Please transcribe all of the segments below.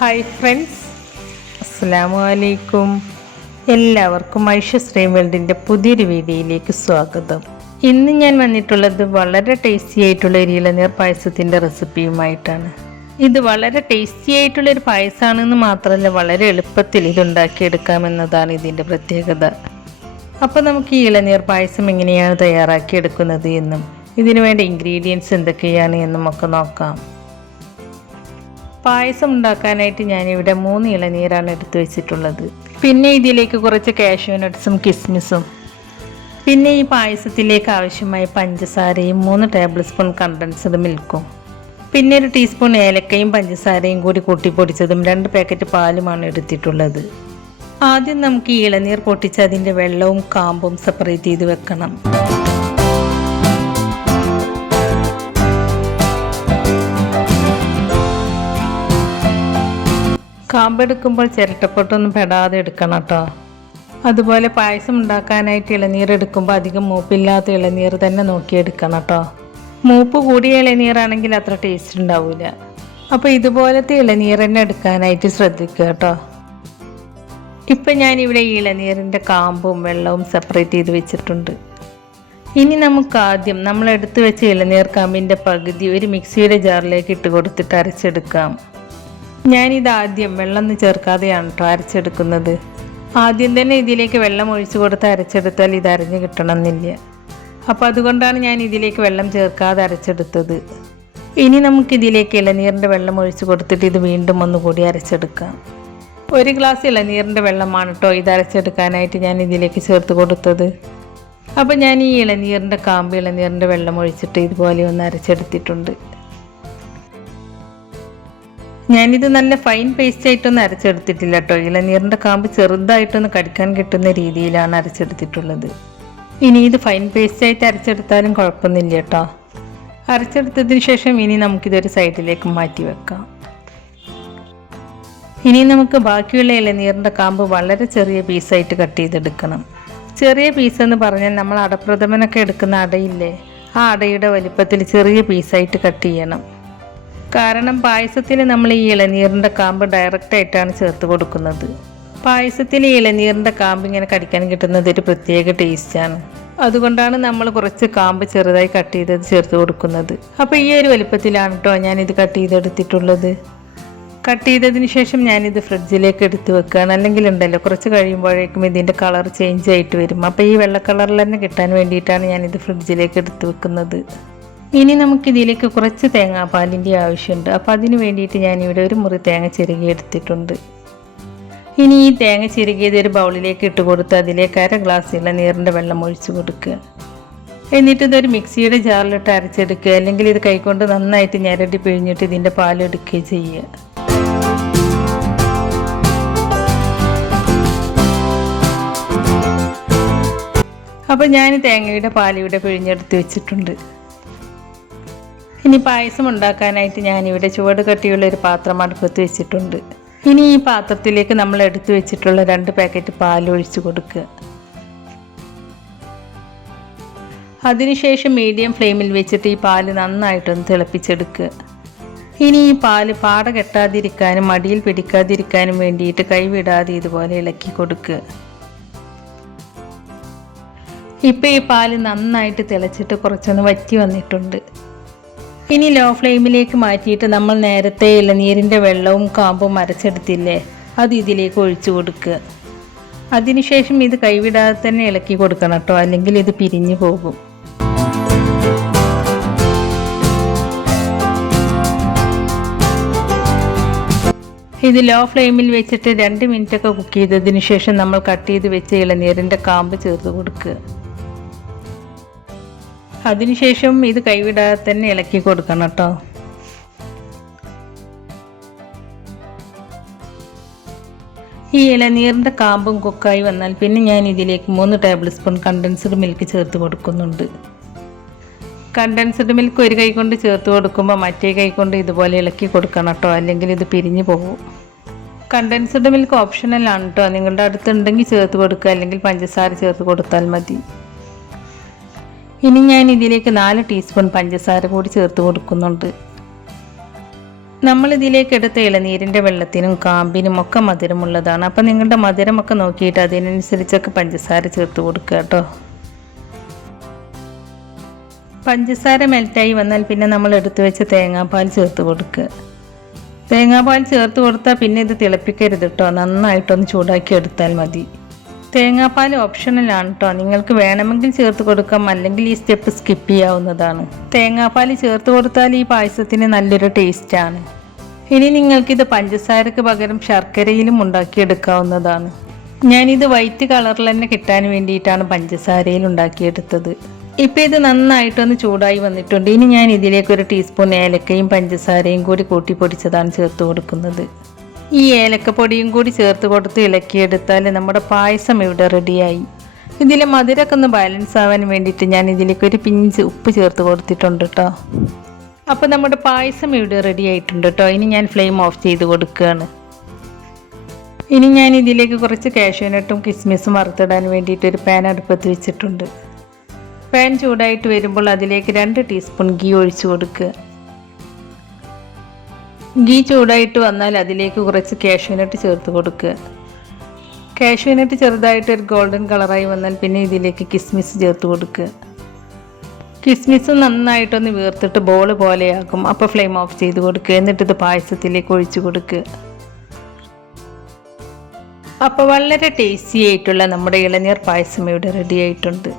Hi friends, അസ്സലാമു അലൈക്കും. എല്ലാവർക്കും ഐഷ സ്ട്രീം വേൾഡിൻ്റെ പുതിയൊരു വീഡിയോയിലേക്ക് സ്വാഗതം. ഇന്ന് ഞാൻ വന്നിട്ടുള്ളത് വളരെ ടേസ്റ്റി ആയിട്ടുള്ള ഒരു ഇളനീർ പായസത്തിൻ്റെ റെസിപ്പിയുമായിട്ടാണ്. ഇത് വളരെ ടേസ്റ്റി ആയിട്ടുള്ളൊരു പായസമാണെന്ന് മാത്രമല്ല, വളരെ എളുപ്പത്തിൽ ഇതുണ്ടാക്കിയെടുക്കാമെന്നതാണ് ഇതിൻ്റെ പ്രത്യേകത. അപ്പോൾ നമുക്ക് ഈ ഇളനീർ പായസം എങ്ങനെയാണ് തയ്യാറാക്കിയെടുക്കുന്നത് എന്നും ഇതിനു വേണ്ട ഇൻഗ്രീഡിയൻസ് എന്തൊക്കെയാണ് എന്നും ഒക്കെ നോക്കാം. പായസം ഉണ്ടാക്കാനായിട്ട് ഞാനിവിടെ 3 ഇളനീരാണ് എടുത്തു വെച്ചിട്ടുള്ളത്. പിന്നെ ഇതിലേക്ക് കുറച്ച് കാഷ്യൂ നട്ട്സും കിസ്മിസും, പിന്നെ ഈ പായസത്തിലേക്ക് ആവശ്യമായ പഞ്ചസാരയും 3 ടേബിൾ സ്പൂൺ കണ്ടൻസ്ഡ് മിൽക്കും, പിന്നെ 1 ടീസ്പൂൺ ഏലക്കയും പഞ്ചസാരയും കൂടി കൂട്ടിപ്പൊടിച്ചതും 2 പാക്കറ്റ് പാലുമാണ് എടുത്തിട്ടുള്ളത്. ആദ്യം നമുക്ക് ഈ ഇളനീർ പൊട്ടിച്ച് അതിൻ്റെ വെള്ളവും കാമ്പും സെപ്പറേറ്റ് ചെയ്ത് വെക്കണം. കാമ്പെടുക്കുമ്പോൾ ചിരട്ടപ്പൊട്ടൊന്നും പെടാതെ എടുക്കണം കേട്ടോ. അതുപോലെ പായസം ഉണ്ടാക്കാനായിട്ട് ഇളനീർ എടുക്കുമ്പോൾ അധികം മൂപ്പില്ലാത്ത ഇളനീർ തന്നെ നോക്കിയെടുക്കണം കേട്ടോ. മൂപ്പ് കൂടിയ ഇളനീറാണെങ്കിൽ അത്ര ടേസ്റ്റ് ഉണ്ടാവില്ല. അപ്പോൾ ഇതുപോലത്തെ ഇളനീർ തന്നെ എടുക്കാനായിട്ട് ശ്രദ്ധിക്കുക കേട്ടോ. ഇപ്പം ഞാനിവിടെ ഈ ഇളനീരിൻ്റെ കാമ്പും വെള്ളവും സെപ്പറേറ്റ് ചെയ്ത് വെച്ചിട്ടുണ്ട്. ഇനി നമുക്ക് ആദ്യം നമ്മൾ എടുത്തു വെച്ച ഇളനീർ കാമ്പിൻ്റെ പകുതി ഒരു മിക്സിയുടെ ജാറിലേക്ക് ഇട്ട് കൊടുത്തിട്ട് അരച്ചെടുക്കാം. ഞാനിത് ആദ്യം വെള്ളം ചേർക്കാതെയാണ് കേട്ടോ അരച്ചെടുക്കുന്നത്. ആദ്യം തന്നെ ഇതിലേക്ക് വെള്ളം ഒഴിച്ചു കൊടുത്ത് അരച്ചെടുത്താൽ ഇത് അരഞ്ഞ് കിട്ടണമെന്നില്ല. അപ്പോൾ അതുകൊണ്ടാണ് ഞാൻ ഇതിലേക്ക് വെള്ളം ചേർക്കാതെ അരച്ചെടുത്തത്. ഇനി നമുക്കിതിലേക്ക് ഇളനീരിൻ്റെ വെള്ളം ഒഴിച്ചു കൊടുത്തിട്ട് ഇത് വീണ്ടും ഒന്നുകൂടി അരച്ചെടുക്കാം. 1 ഗ്ലാസ് ഇളനീരിൻ്റെ വെള്ളമാണ് കേട്ടോ ഇത് അരച്ചെടുക്കാനായിട്ട് ഞാൻ ഇതിലേക്ക് ചേർത്ത് കൊടുത്തത്. അപ്പോൾ ഞാൻ ഈ ഇളനീരിൻ്റെ കാമ്പ് ഇളനീരിൻ്റെ വെള്ളം ഒഴിച്ചിട്ട് ഇതുപോലെ ഒന്ന് അരച്ചെടുത്തിട്ടുണ്ട്. ഞാനിത് നല്ല ഫൈൻ പേസ്റ്റ് ആയിട്ടൊന്നും അരച്ചെടുത്തിട്ടില്ല കേട്ടോ. ഇളനീരിൻ്റെ കാമ്പ് ചെറുതായിട്ടൊന്ന് കടിക്കാൻ കിട്ടുന്ന രീതിയിലാണ് അരച്ചെടുത്തിട്ടുള്ളത്. ഇനി ഇത് ഫൈൻ പേസ്റ്റ് ആയിട്ട് അരച്ചെടുത്താലും കുഴപ്പമൊന്നുമില്ല കേട്ടോ. അരച്ചെടുത്തതിന് ശേഷം ഇനി നമുക്കിതൊരു സൈഡിലേക്ക് മാറ്റി വെക്കാം. ഇനി നമുക്ക് ബാക്കിയുള്ള ഇളനീരിൻ്റെ കാമ്പ് വളരെ ചെറിയ പീസായിട്ട് കട്ട് ചെയ്തെടുക്കണം. ചെറിയ പീസെന്ന് പറഞ്ഞാൽ നമ്മൾ അടപ്രഥമനൊക്കെ എടുക്കുന്ന അടയില്ലേ, ആ അടയുടെ വലിപ്പത്തിൽ ചെറിയ പീസായിട്ട് കട്ട് ചെയ്യണം. കാരണം പായസത്തിൽ നമ്മൾ ഈ ഇളനീരിൻ്റെ കാമ്പ് ഡയറക്റ്റായിട്ടാണ് ചേർത്ത് കൊടുക്കുന്നത്. പായസത്തിൽ ഇളനീരിൻ്റെ കാമ്പ് ഇങ്ങനെ കടിക്കാൻ കിട്ടുന്നത് ഒരു പ്രത്യേക ടേസ്റ്റാണ്. അതുകൊണ്ടാണ് നമ്മൾ കുറച്ച് കാമ്പ് ചെറുതായി കട്ട് ചെയ്തത് ചേർത്ത് കൊടുക്കുന്നത്. അപ്പോൾ ഈ ഒരു വലുപ്പത്തിലാണ് കേട്ടോ ഞാനിത് കട്ട് ചെയ്തെടുത്തിട്ടുള്ളത്. കട്ട് ചെയ്തതിന് ശേഷം ഞാനിത് ഫ്രിഡ്ജിലേക്ക് എടുത്ത് വെക്കുകയാണ്. അല്ലെങ്കിൽ ഉണ്ടല്ലോ കുറച്ച് കഴിയുമ്പോഴേക്കും ഇതിൻ്റെ കളർ ചേഞ്ച് ആയിട്ട് വരും. അപ്പോൾ ഈ വെള്ള കളറിൽ തന്നെ കിട്ടാൻ വേണ്ടിയിട്ടാണ് ഞാനിത് ഫ്രിഡ്ജിലേക്ക് എടുത്ത് വെക്കുന്നത്. ഇനി നമുക്കിതിലേക്ക് കുറച്ച് തേങ്ങാപ്പാലിൻ്റെ ആവശ്യമുണ്ട്. അപ്പോൾ അതിന് വേണ്ടിയിട്ട് ഞാനിവിടെ 1 മുറി തേങ്ങ ചിരകി എടുത്തിട്ടുണ്ട്. ഇനി ഈ തേങ്ങ ചിരകിയത് ഒരു ബൗളിലേക്ക് ഇട്ട് കൊടുത്ത് അതിലേക്ക് 1/2 ഗ്ലാസ് ഇളനീരിൻ്റെ വെള്ളം ഒഴിച്ച് കൊടുക്കുക. എന്നിട്ട് ഇതൊരു മിക്സിയുടെ ജാറിലിട്ട് അരച്ചെടുക്കുക. അല്ലെങ്കിൽ ഇത് കൈകൊണ്ട് നന്നായിട്ട് ഞരടി പിഴിഞ്ഞിട്ട് ഇതിൻ്റെ പാലെടുക്കുകയും ചെയ്യുക. അപ്പോൾ ഞാൻ തേങ്ങയുടെ പാലിവിടെ പിഴിഞ്ഞെടുത്ത് വെച്ചിട്ടുണ്ട്. ഇനി പായസം ഉണ്ടാക്കാനായിട്ട് ഞാനിവിടെ ചുവട് കട്ടിയുള്ള ഒരു പാത്രം അടുപ്പത്ത് വെച്ചിട്ടുണ്ട്. ഇനി ഈ പാത്രത്തിലേക്ക് നമ്മൾ എടുത്തു വെച്ചിട്ടുള്ള 2 പാക്കറ്റ് പാൽ ഒഴിച്ചു കൊടുക്കുക. അതിനുശേഷം മീഡിയം ഫ്ലെയിമിൽ വെച്ചിട്ട് ഈ പാല് നന്നായിട്ടൊന്ന് തിളപ്പിച്ചെടുക്കുക. ഇനി ഈ പാല് പാട കെട്ടാതിരിക്കാനും മടിയിൽ പിടിക്കാതിരിക്കാനും വേണ്ടിയിട്ട് കൈവിടാതെ ഇതുപോലെ ഇളക്കി കൊടുക്കുക. ഇപ്പോൾ ഈ പാല് നന്നായിട്ട് തിളച്ചിട്ട് കുറച്ചൊന്ന് വറ്റി വന്നിട്ടുണ്ട്. ഇനി ലോ ഫ്ലെയിമിലേക്ക് മാറ്റിയിട്ട് നമ്മൾ നേരത്തെ ഇളനീരിൻ്റെ വെള്ളവും കാമ്പും അരച്ചെടുത്തില്ലേ, അത് ഇതിലേക്ക് ഒഴിച്ചു കൊടുക്കുക. അതിനുശേഷം ഇത് കൈവിടാതെ തന്നെ ഇളക്കി കൊടുക്കണം കേട്ടോ, അല്ലെങ്കിൽ ഇത് പിരിഞ്ഞു പോകും. ഇത് ലോ ഫ്ലെയിമിൽ വെച്ചിട്ട് 2 മിനിറ്റൊക്കെ കുക്ക് ചെയ്തതിന് ശേഷം നമ്മൾ കട്ട് ചെയ്ത് വെച്ച ഇളനീരിൻ്റെ കാമ്പ് ചേർത്ത് കൊടുക്കുക. അതിനുശേഷം ഇത് കൈവിടാതെ തന്നെ ഇളക്കി കൊടുക്കണം കേട്ടോ. ഈ ഇളനീരിൻ്റെ കാമ്പും കുക്കായി വന്നാൽ പിന്നെ ഞാൻ ഇതിലേക്ക് 3 ടേബിൾ സ്പൂൺ കണ്ടൻസ്ഡ് മിൽക്ക് ചേർത്ത് കൊടുക്കുന്നുണ്ട്. കണ്ടൻസ്ഡ് മിൽക്ക് ഒരു കൈ കൊണ്ട് ചേർത്ത് കൊടുക്കുമ്പോൾ മറ്റേ കൈ കൊണ്ട് ഇതുപോലെ ഇളക്കി കൊടുക്കണം കേട്ടോ, അല്ലെങ്കിൽ ഇത് പിരിഞ്ഞു പോകും. കണ്ടൻസ്ഡ് മിൽക്ക് ഓപ്ഷണലാണ് കേട്ടോ. നിങ്ങളുടെ അടുത്തുണ്ടെങ്കിൽ ചേർത്ത് കൊടുക്കുക, അല്ലെങ്കിൽ പഞ്ചസാര ചേർത്ത് കൊടുത്താൽ മതി. ഇനി ഞാൻ ഇതിലേക്ക് 4 ടീസ്പൂൺ പഞ്ചസാര കൂടി ചേർത്ത് കൊടുക്കുന്നുണ്ട്. നമ്മളിതിലേക്ക് എടുത്ത ഇളനീരിൻ്റെ വെള്ളത്തിനും കാമ്പിനും ഒക്കെ മധുരമുള്ളതാണ്. അപ്പോൾ നിങ്ങളുടെ മധുരമൊക്കെ നോക്കിയിട്ട് അതിനനുസരിച്ചൊക്കെ പഞ്ചസാര ചേർത്ത് കൊടുക്കുക കേട്ടോ. പഞ്ചസാര മെൽറ്റായി വന്നാൽ പിന്നെ നമ്മൾ എടുത്തു വെച്ച തേങ്ങാപ്പാൽ ചേർത്ത് കൊടുക്കുക. തേങ്ങാപ്പാൽ ചേർത്ത് കൊടുത്താൽ പിന്നെ ഇത് തിളപ്പിക്കരുത് കേട്ടോ, നന്നായിട്ടൊന്ന് ചൂടാക്കി എടുത്താൽ മതി. തേങ്ങാപ്പാൽ ഓപ്ഷണലാണ് കേട്ടോ, നിങ്ങൾക്ക് വേണമെങ്കിൽ ചേർത്ത് കൊടുക്കാം, അല്ലെങ്കിൽ ഈ സ്റ്റെപ്പ് സ്കിപ്പ് ചെയ്യാവുന്നതാണ്. തേങ്ങാപ്പാൽ ചേർത്ത് കൊടുത്താൽ ഈ പായസത്തിന് നല്ലൊരു ടേസ്റ്റാണ്. ഇനി നിങ്ങൾക്കിത് പഞ്ചസാരക്ക് പകരം ശർക്കരയിലും ഉണ്ടാക്കിയെടുക്കാവുന്നതാണ്. ഞാനിത് വൈറ്റ് കളറിൽ തന്നെ കിട്ടാൻ വേണ്ടിയിട്ടാണ് പഞ്ചസാരയിൽ ഉണ്ടാക്കിയെടുത്തത്. ഇപ്പോൾ ഇത് നന്നായിട്ടൊന്ന് ചൂടായി വന്നിട്ടുണ്ട്. ഇനി ഞാൻ ഇതിലേക്ക് 1 ടീസ്പൂൺ ഏലക്കയും പഞ്ചസാരയും കൂടി കൂട്ടി പൊടിച്ചതാണ് ചേർത്ത് കൊടുക്കുന്നത്. ഈ ഏലക്കപ്പൊടിയും കൂടി ചേർത്ത് കൊടുത്ത് ഇളക്കിയെടുത്താൽ നമ്മുടെ പായസം ഇവിടെ റെഡിയായി. ഇതിലെ മധുരമൊക്കെ ഒന്ന് ബാലൻസ് ആവാൻ വേണ്ടിയിട്ട് ഞാൻ ഇതിലേക്ക് 1 പിഞ്ച് ഉപ്പ് ചേർത്ത് കൊടുത്തിട്ടുണ്ട് കേട്ടോ. അപ്പോൾ നമ്മുടെ പായസം ഇവിടെ റെഡി ആയിട്ടുണ്ട് കേട്ടോ. ഇനി ഞാൻ ഫ്ലെയിം ഓഫ് ചെയ്ത് കൊടുക്കുകയാണ്. ഇനി ഞാൻ ഇതിലേക്ക് കുറച്ച് കാഷ്യൂനട്ടും കിസ്മിസും വറുത്തിടാൻ വേണ്ടിയിട്ട് ഒരു പാൻ അടുപ്പത്ത് വെച്ചിട്ടുണ്ട്. പാൻ ചൂടായിട്ട് വരുമ്പോൾ അതിലേക്ക് 2 ടീസ്പൂൺ ഗീ ഒഴിച്ചു കൊടുക്കുക. ഗീ ചൂടായിട്ട് വന്നാൽ അതിലേക്ക് കുറച്ച് കാഷ്യൂനട്ട് ചേർത്ത് കൊടുക്കുക. കാഷ്യൂനട്ട് ചെറുതായിട്ട് ഒരു ഗോൾഡൻ കളറായി വന്നാൽ പിന്നെ ഇതിലേക്ക് കിസ്മിസ് ചേർത്ത് കൊടുക്കുക. കിസ്മിസ് നന്നായിട്ടൊന്ന് വീർത്തിട്ട് ബോൾ പോലെയാക്കും. അപ്പോൾ ഫ്ലെയിം ഓഫ് ചെയ്ത് കൊടുക്കുക. എന്നിട്ട് ഇത് പായസത്തിലേക്ക് ഒഴിച്ചു കൊടുക്കുക. അപ്പോൾ വളരെ ടേസ്റ്റി ആയിട്ടുള്ള നമ്മുടെ ഇളനീർ പായസം ഇവിടെ റെഡി ആയിട്ടുണ്ട്.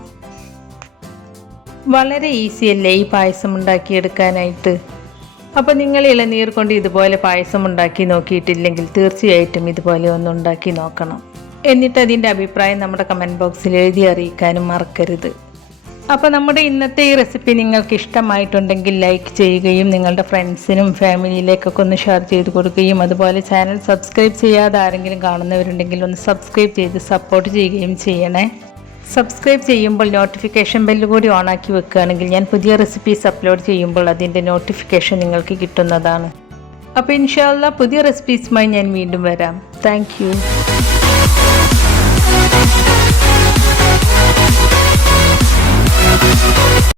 വളരെ ഈസി അല്ലേ ഈ പായസം ഉണ്ടാക്കിയെടുക്കാനായിട്ട്. അപ്പോൾ നിങ്ങൾ ഇളനീർ കൊണ്ട് ഇതുപോലെ പായസം ഉണ്ടാക്കി നോക്കിയിട്ടില്ലെങ്കിൽ തീർച്ചയായിട്ടും ഇതുപോലെ ഒന്ന് ഉണ്ടാക്കി നോക്കണം. എന്നിട്ട് അതിൻ്റെ അഭിപ്രായം നമ്മുടെ കമൻറ്റ് ബോക്സിൽ എഴുതി അറിയിക്കാനും മറക്കരുത്. അപ്പോൾ നമ്മുടെ ഇന്നത്തെ ഈ റെസിപ്പി നിങ്ങൾക്ക് ഇഷ്ടമായിട്ടുണ്ടെങ്കിൽ ലൈക്ക് ചെയ്യുകയും നിങ്ങളുടെ ഫ്രണ്ട്സിനും ഫാമിലിയിലേക്കൊക്കെ ഒന്ന് ഷെയർ ചെയ്ത് കൊടുക്കുകയും അതുപോലെ ചാനൽ സബ്സ്ക്രൈബ് ചെയ്യാതെ ആരെങ്കിലും കാണുന്നവരുണ്ടെങ്കിൽ ഒന്ന് സബ്സ്ക്രൈബ് ചെയ്ത് സപ്പോർട്ട് ചെയ്യുകയും ചെയ്യണേ. സബ്സ്ക്രൈബ് ചെയ്യുമ്പോൾ നോട്ടിഫിക്കേഷൻ ബെല്ല് കൂടി ഓണാക്കി വെക്കുകയാണെങ്കിൽ ഞാൻ പുതിയ റെസിപ്പീസ് അപ്ലോഡ് ചെയ്യുമ്പോൾ അതിൻ്റെ നോട്ടിഫിക്കേഷൻ നിങ്ങൾക്ക് കിട്ടുന്നതാണ്. അപ്പോൾ ഇൻഷാ അല്ലാഹ് പുതിയ റെസിപ്പീസുമായി ഞാൻ വീണ്ടും വരാം. താങ്ക്